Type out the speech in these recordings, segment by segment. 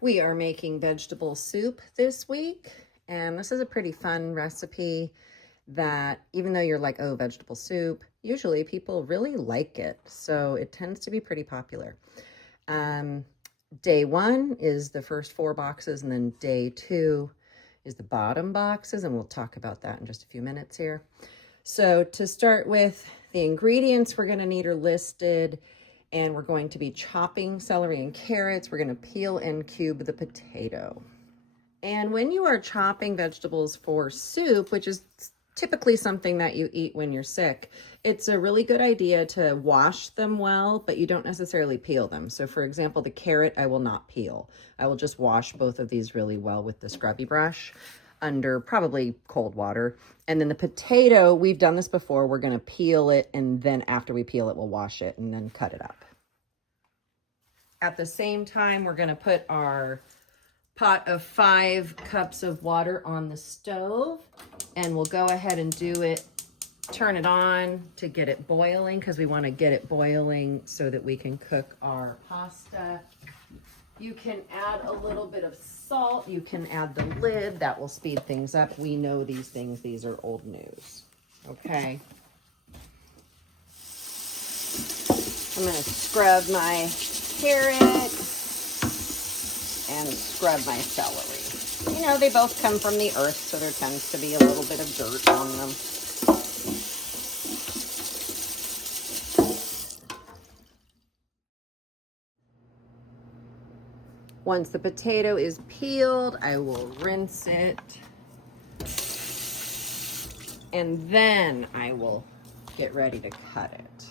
We are making vegetable soup this week, and this is a pretty fun recipe that even though you're like, oh, vegetable soup, usually people really like it. So it tends to be pretty popular. Day one is the first 4 boxes, and then day 2 is the bottom boxes, and we'll talk about that in just a few minutes here. So to start with, the ingredients we're going to need are listed, and we're going to be chopping celery and carrots. We're going to peel and cube the potato. And when you are chopping vegetables for soup, which is typically something that you eat when you're sick, it's a really good idea to wash them well, but you don't necessarily peel them. So for example, the carrot, I will not peel. I will just wash both of these really well with the scrubby brush under probably cold water. And then the potato, we've done this before. We're going to peel it, and then after we peel it, we'll wash it and then cut it up. At the same time, we're going to put our pot of 5 cups of water on the stove, and we'll go ahead and do it, turn it on to get it boiling, because we want to get it boiling so that we can cook our pasta. You can add a little bit of salt. You can add the lid. That will speed things up. We know these things. These are old news. Okay. I'm going to scrub my carrot and scrub my celery. You know, they both come from the earth, so there tends to be a little bit of dirt on them. Once the potato is peeled, I will rinse it. And then I will get ready to cut it.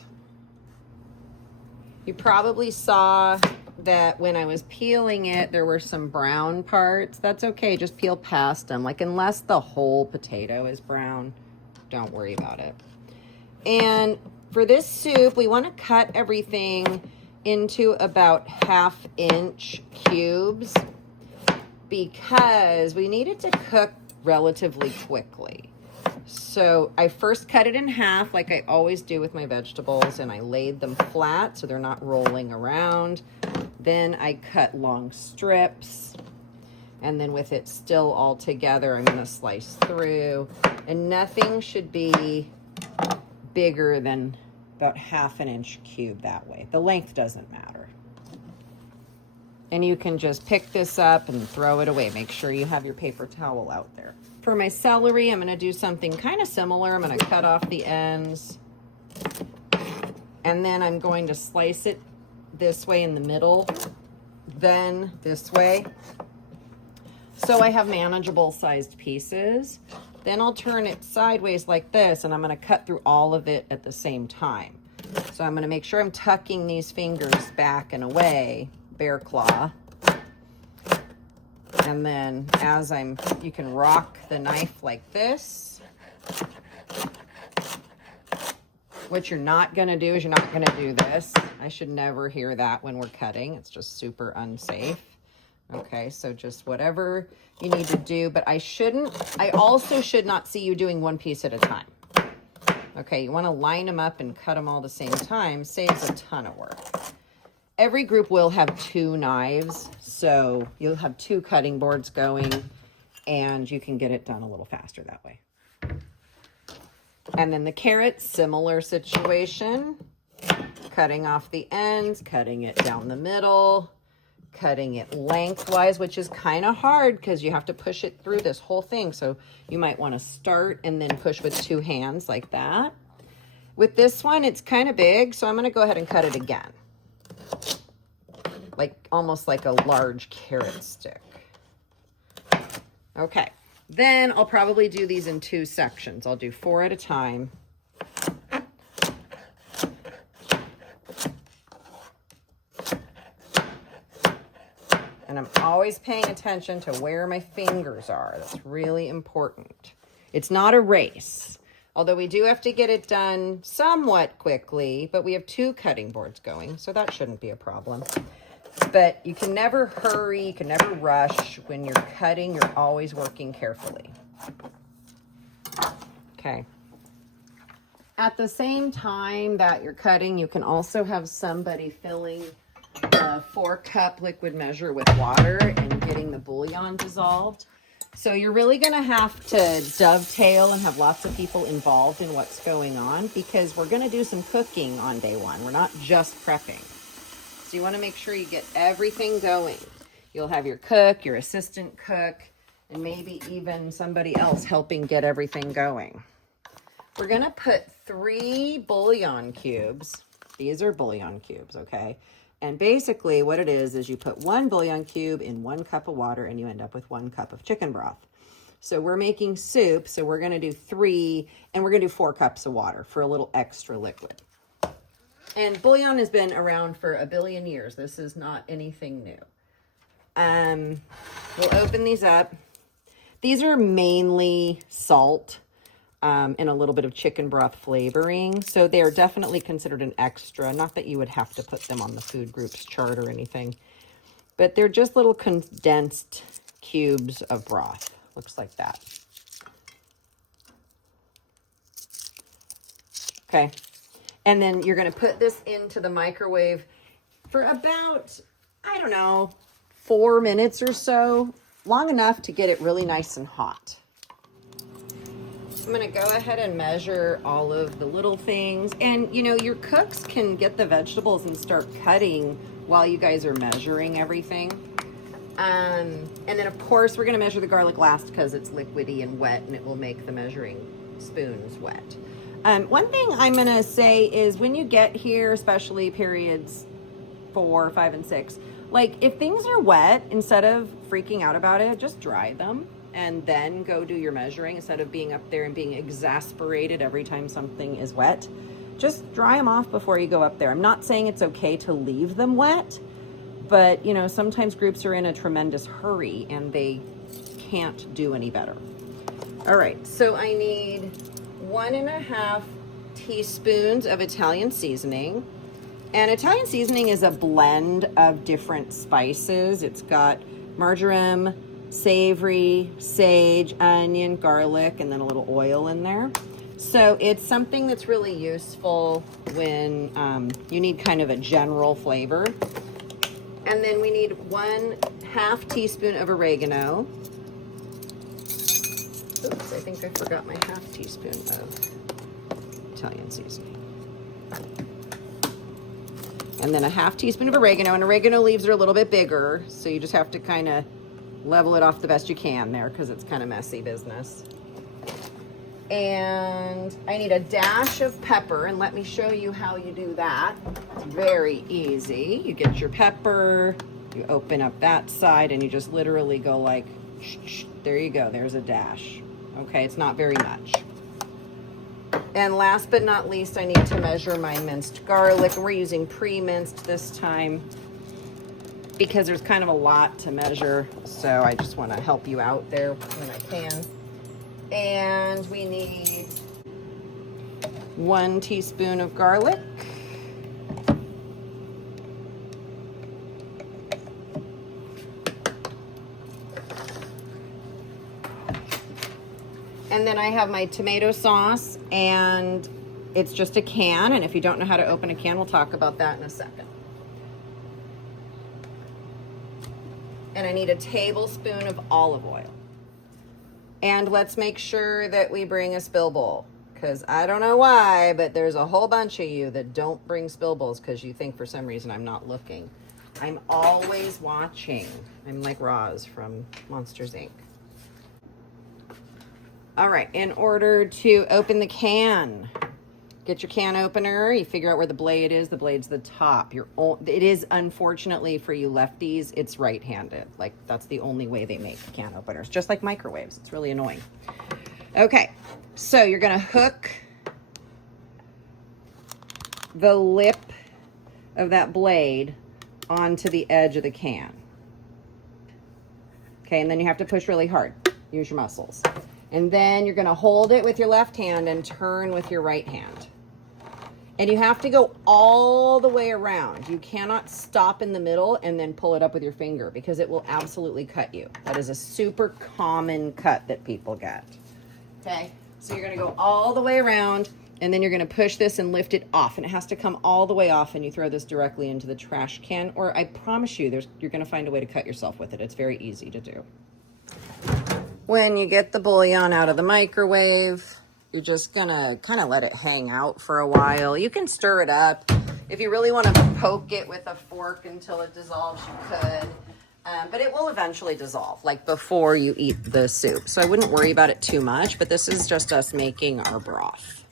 You probably saw that when I was peeling it, there were some brown parts. That's okay, just peel past them. Like, unless the whole potato is brown, don't worry about it. And for this soup, we want to cut everything into about 1/2-inch cubes because we need it to cook relatively quickly. So I first cut it in half like I always do with my vegetables, and I laid them flat so they're not rolling around. Then I cut long strips, and then with it still all together, I'm going to slice through, and nothing should be bigger than about 1/2-inch cube that way. The length doesn't matter. And you can just pick this up and throw it away. Make sure you have your paper towel out there. For my celery, I'm going to do something kind of similar. I'm going to cut off the ends, and then I'm going to slice it this way in the middle, then this way. So I have manageable sized pieces. Then I'll turn it sideways like this, and I'm going to cut through all of it at the same time. So I'm going to make sure I'm tucking these fingers back and away, bear claw. And then as you can rock the knife like this. What you're not going to do is you're not going to do this. I should never hear that when we're cutting. It's just super unsafe. Okay, so just whatever you need to do, but I also should not see you doing one piece at a time. Okay, you want to line them up and cut them all the same time. Saves a ton of work. Every group will have 2 knives, so you'll have 2 cutting boards going, and you can get it done a little faster that way. And then the carrot, similar situation. Cutting off the ends, cutting it down the middle, cutting it lengthwise, which is kind of hard because you have to push it through this whole thing. So you might want to start and then push with 2 hands like that. With this one, it's kind of big, so I'm going to go ahead and cut it again. Almost like a large carrot stick. Okay, then I'll probably do these in 2 sections. I'll do 4 at a time. And I'm always paying attention to where my fingers are. That's really important. It's not a race, although we do have to get it done somewhat quickly, but we have 2 cutting boards going, so that shouldn't be a problem. But you can never hurry, you can never rush. When you're cutting, you're always working carefully. Okay. At the same time that you're cutting, you can also have somebody filling the a 4-cup liquid measure with water and getting the bouillon dissolved. So you're really going to have to dovetail and have lots of people involved in what's going on, because we're going to do some cooking on day one. We're not just prepping. So you want to make sure you get everything going. You'll have your cook, your assistant cook, and maybe even somebody else helping get everything going. We're going to put 3 bouillon cubes. These are bouillon cubes, okay? And basically what it is you put 1 bouillon cube in 1 cup of water and you end up with 1 cup of chicken broth. So we're making soup, so we're going to do 3, and we're going to do 4 cups of water for a little extra liquid. And bouillon has been around for a billion years. This is not anything new. We'll open these up. These are mainly salt and a little bit of chicken broth flavoring. So they are definitely considered an extra. Not that you would have to put them on the food group's chart or anything, but they're just little condensed cubes of broth. Looks like that. Okay. And then you're going to put this into the microwave for about, I don't know, 4 minutes or so, long enough to get it really nice and hot. I'm going to go ahead and measure all of the little things. And, you know, your cooks can get the vegetables and start cutting while you guys are measuring everything. And then, of course, we're going to measure the garlic last because it's liquidy and wet, and it will make the measuring spoons wet. One thing I'm going to say is when you get here, especially periods 4, 5, and 6, like if things are wet, instead of freaking out about it, just dry them and then go do your measuring instead of being up there and being exasperated every time something is wet. Just dry them off before you go up there. I'm not saying it's okay to leave them wet, but you know, sometimes groups are in a tremendous hurry and they can't do any better. All right, so I need 1.5 teaspoons of Italian seasoning. And Italian seasoning is a blend of different spices. It's got marjoram, savory, sage, onion, garlic, and then a little oil in there. So it's something that's really useful when you need kind of a general flavor. And then we need 1/2 teaspoon of oregano. Oops, I think I forgot my 1/2 teaspoon of Italian seasoning. And then 1/2 teaspoon of oregano, and oregano leaves are a little bit bigger, so you just have to kind of level it off the best you can there because it's kind of messy business. And I need a dash of pepper, and let me show you how you do that. It's very easy. You get your pepper, you open up that side, and you just literally go like, shh, there you go, there's a dash. Okay, it's not very much. And last but not least, I need to measure my minced garlic. We're using pre-minced this time because there's kind of a lot to measure. So I just want to help you out there when I can. And we need 1 teaspoon of garlic. And then I have my tomato sauce, and it's just a can. And if you don't know how to open a can, we'll talk about that in a second. And I need a tablespoon of olive oil. And let's make sure that we bring a spill bowl, because I don't know why, but there's a whole bunch of you that don't bring spill bowls because you think for some reason I'm not looking. I'm always watching. I'm like Roz from Monsters, Inc. All right, in order to open the can, get your can opener. You figure out where the blade is. The blade's the top. It is, unfortunately for you lefties, it's right-handed. Like, that's the only way they make can openers, just like microwaves. It's really annoying. Okay, so you're gonna hook the lip of that blade onto the edge of the can. Okay, and then you have to push really hard. Use your muscles. And then you're gonna hold it with your left hand and turn with your right hand. And you have to go all the way around. You cannot stop in the middle and then pull it up with your finger because it will absolutely cut you. That is a super common cut that people get. Okay, so you're gonna go all the way around And then you're going to push this and lift it off, and it has to come all the way off, and you throw this directly into the trash can, or I promise you you're going to find a way to cut yourself with it. It's very easy to do. When you get the bouillon out of the microwave, you're just going to kind of let it hang out for a while. You can stir it up. If you really want to poke it with a fork until it dissolves, you could. But it will eventually dissolve, like before you eat the soup. So I wouldn't worry about it too much, but this is just us making our broth.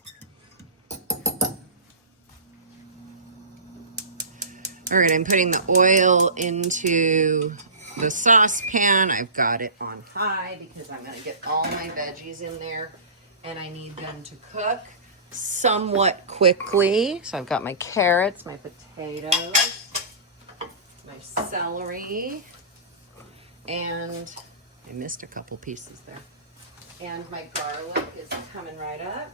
All right, I'm putting the oil into the saucepan. I've got it on high because I'm going to get all my veggies in there, and I need them to cook somewhat quickly. So I've got my carrots, my potatoes, my celery, and I missed a couple pieces there. And my garlic is coming right up.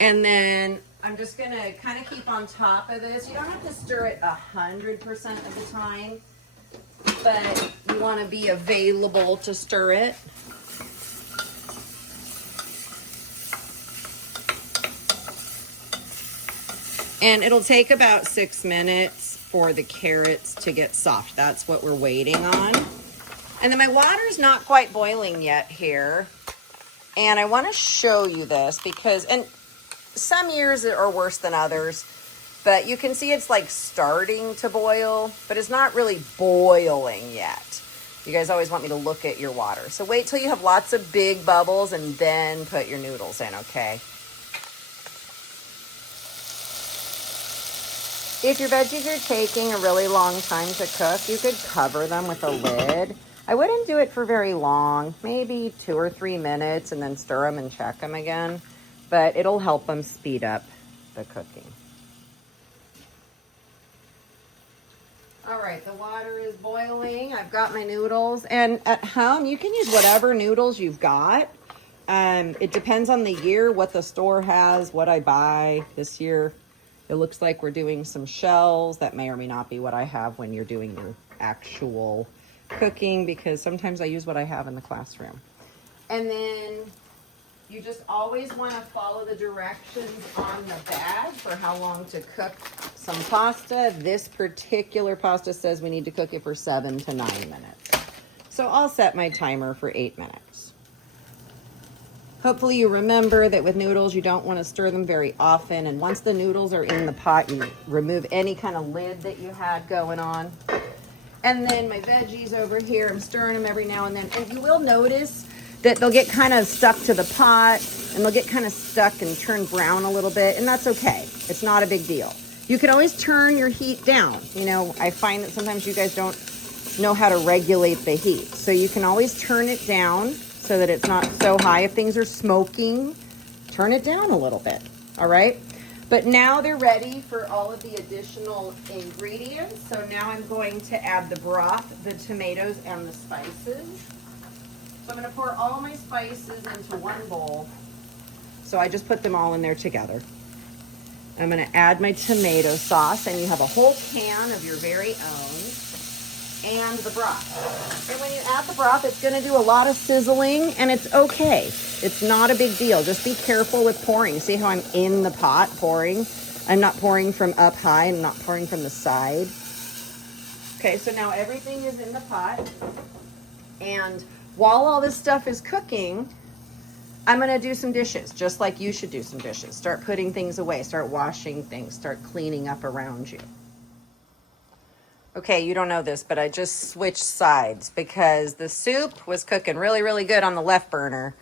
And then I'm just going to kind of keep on top of this. You don't have to stir it 100% of the time, but you want to be available to stir it. And it'll take about 6 minutes for the carrots to get soft. That's what we're waiting on. And then my water's not quite boiling yet here. And I want to show you this because, and some years are worse than others, but you can see it's like starting to boil, but it's not really boiling yet. You guys always want me to look at your water. So wait till you have lots of big bubbles and then put your noodles in, okay? If your veggies are taking a really long time to cook, you could cover them with a lid. I wouldn't do it for very long, maybe 2 or 3 minutes, and then stir them and check them again. But it'll help them speed up the cooking. All right, the water is boiling. I've got my noodles. And at home, you can use whatever noodles you've got. It depends on the year, what the store has, what I buy this year. It looks like we're doing some shells. That may or may not be what I have when you're doing your actual cooking, because sometimes I use what I have in the classroom. And then you just always want to follow the directions on the bag for how long to cook some pasta. This particular pasta says we need to cook it for 7 to 9 minutes. So I'll set my timer for 8 minutes. Hopefully you remember that with noodles, you don't want to stir them very often. And once the noodles are in the pot, you remove any kind of lid that you had going on. And then my veggies over here, I'm stirring them every now and then. And you will notice that they'll get kind of stuck to the pot, and they'll get kind of stuck and turn brown a little bit, and that's okay. It's not a big deal. You can always turn your heat down. You know, I find that sometimes you guys don't know how to regulate the heat. So you can always turn it down so that it's not so high. If things are smoking, turn it down a little bit, all right? But now they're ready for all of the additional ingredients. So now I'm going to add the broth, the tomatoes, and the spices. So I'm going to pour all my spices into one bowl. So I just put them all in there together. I'm going to add my tomato sauce, and you have a whole can of your very own, and the broth. And when you add the broth, it's going to do a lot of sizzling, and it's okay. It's not a big deal. Just be careful with pouring. See how I'm in the pot pouring? I'm not pouring from up high and not pouring from the side. Okay, so now everything is in the pot, and while all this stuff is cooking, I'm going to do some dishes, just like you should do some dishes. Start putting things away, start washing things, start cleaning up around you. Okay, you don't know this, but I just switched sides because the soup was cooking really, really good on the left burner,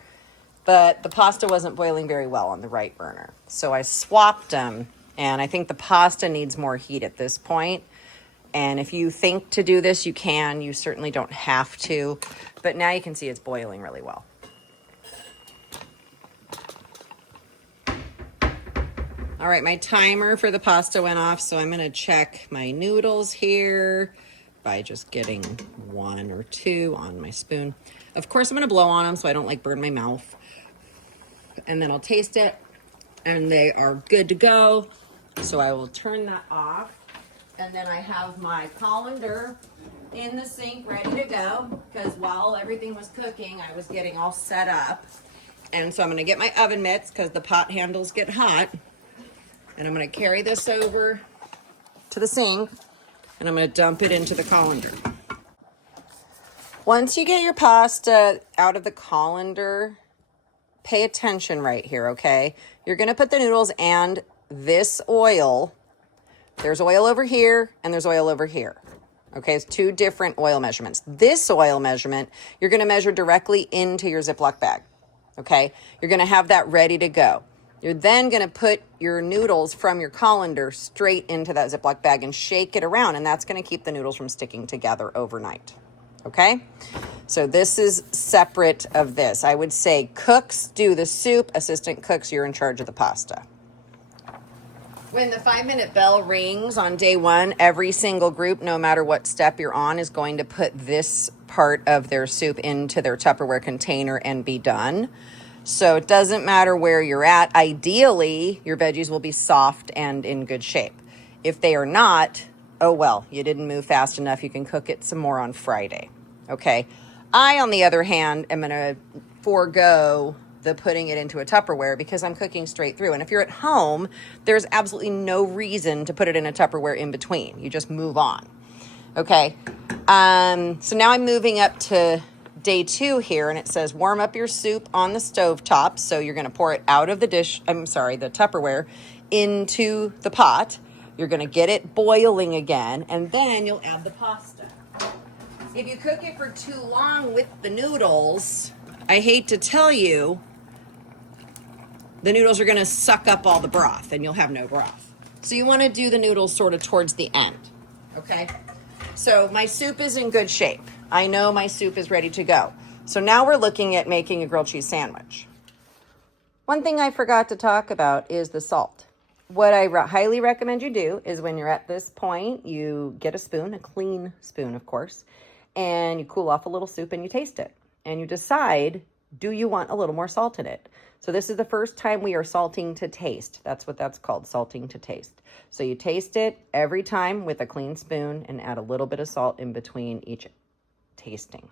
but the pasta wasn't boiling very well on the right burner. So I swapped them, and I think the pasta needs more heat at this point. And if you think to do this, you can. You certainly don't have to. But now you can see it's boiling really well. All right, my timer for the pasta went off, so I'm going to check my noodles here by just getting 1 or 2 on my spoon. Of course, I'm going to blow on them so I don't like burn my mouth. And then I'll taste it, and they are good to go. So I will turn that off. And then I have my colander in the sink ready to go, because while everything was cooking, I was getting all set up. And so I'm going to get my oven mitts because the pot handles get hot. And I'm going to carry this over to the sink and I'm going to dump it into the colander. Once you get your pasta out of the colander, pay attention right here, okay? You're going to put the noodles and this oil. There's oil over here and there's oil over here. Okay, it's two different oil measurements. This oil measurement, you're going to measure directly into your Ziploc bag. Okay, you're going to have that ready to go. You're then going to put your noodles from your colander straight into that Ziploc bag and shake it around, and that's going to keep the noodles from sticking together overnight. Okay, so this is separate of this. I would say cooks do the soup, assistant cooks, you're in charge of the pasta. When the 5-minute bell rings on day one, every single group, no matter what step you're on, is going to put this part of their soup into their Tupperware container and be done. So it doesn't matter where you're at. Ideally, your veggies will be soft and in good shape. If they are not, oh well, you didn't move fast enough. You can cook it some more on Friday. Okay. I, on the other hand, am going to forego the putting it into a Tupperware because I'm cooking straight through. And if you're at home, there's absolutely no reason to put it in a Tupperware in between. You just move on. Okay. So now I'm moving up to day 2 here, and it says warm up your soup on the stove top. So you're going to pour it out of the the Tupperware into the pot. You're going to get it boiling again, and then you'll add the pasta. If you cook it for too long with the noodles, I hate to tell you, the noodles are going to suck up all the broth and you'll have no broth. So you want to do the noodles sort of towards the end. Okay. So my soup is in good shape. I know my soup is ready to go. So now we're looking at making a grilled cheese sandwich. One thing I forgot to talk about is the salt. What I highly recommend you do is when you're at this point, you get a spoon, a clean spoon, of course, and you cool off a little soup and you taste it. And you decide, do you want a little more salt in it? So this is the first time we are salting to taste. That's what that's called, salting to taste. So you taste it every time with a clean spoon and add a little bit of salt in between each tasting.